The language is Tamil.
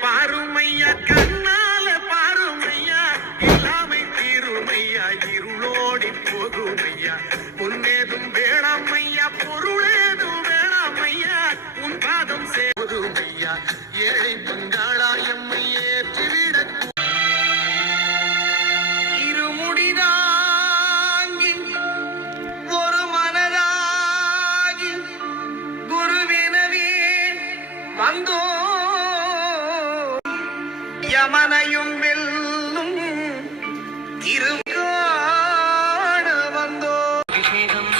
பாருமையா கண்ணால பாருமையா இல்லாமை தீருமையா இருளோடி போகுமையா பொன்னேதும் வேளாமையா பொருளேதும் வேளாமையா உன் பாதம் சேருமையா ஏழை பங்காளா எம்மை ஏற்றிவிட இருமுடிதாங்கி ஒரு மனதாகி குருவினவே வந்தோ யமனையும் வெல்லும் திருக்காண வந்தோ அபிஷேகம்